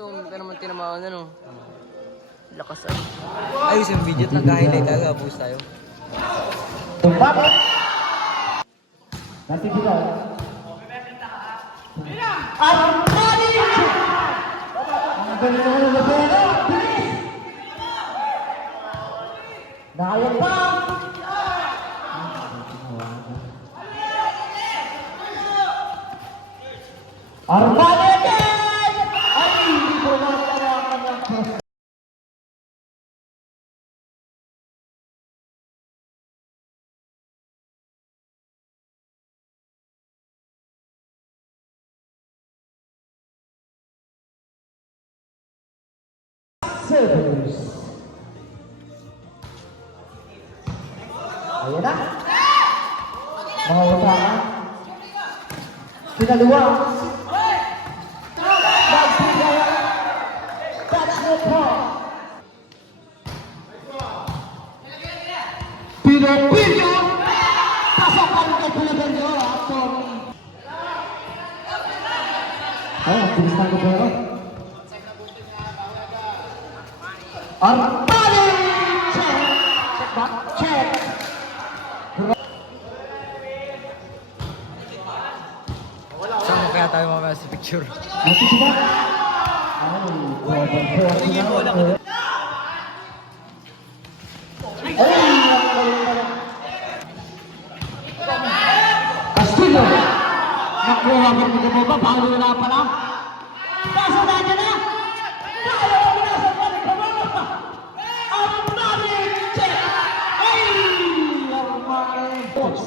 ito, pero naman tinamaan ano. Lakas ay. Ayos yung video at nag-highlight talaga. Post tayo. Tumbabot! Nanti kita. Armani! Ang galing naman ng labero! Bilis! Nayang pa! Armani again! Ay, hindi ko matawakan ng cross. Servers. Ayan na. Mga utangan. Pinalawa. Nagbigay. That's the point. Pinapilyo. Pasokan ka Pinapilyo. Ay, bilis na ko pero. Armani! Check! Check back! Check! Saan kaya tayo mamaya sa picture? Nanti sila? Ay, Tingin mo lang. Castillo! Nakuha mo mo ba? Paano na pala? Kaso na dyan na! Kaya mo na sa pagkababa! Armani! Check! Ay! Armani! Boss!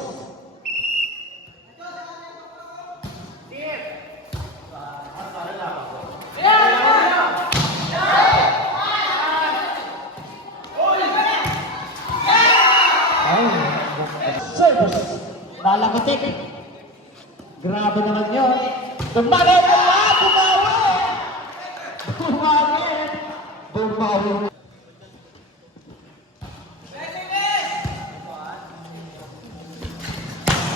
Service! Lalakotik! Grabe naman yun! Tumagal ka ba? Bumawi! Bumawi! Bumawi!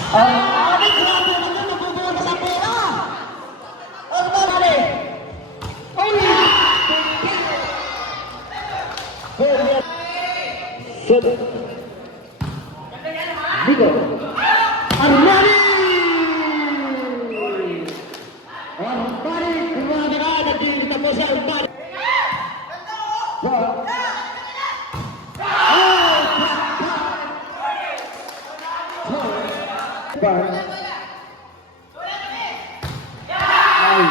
Armani! Grabe naman yun! Nabubuo na sa pera! Armani! Ay! Good. Vigo. Armani! Armani! Grabe ka! Nagdilita po sa Armani! Ay!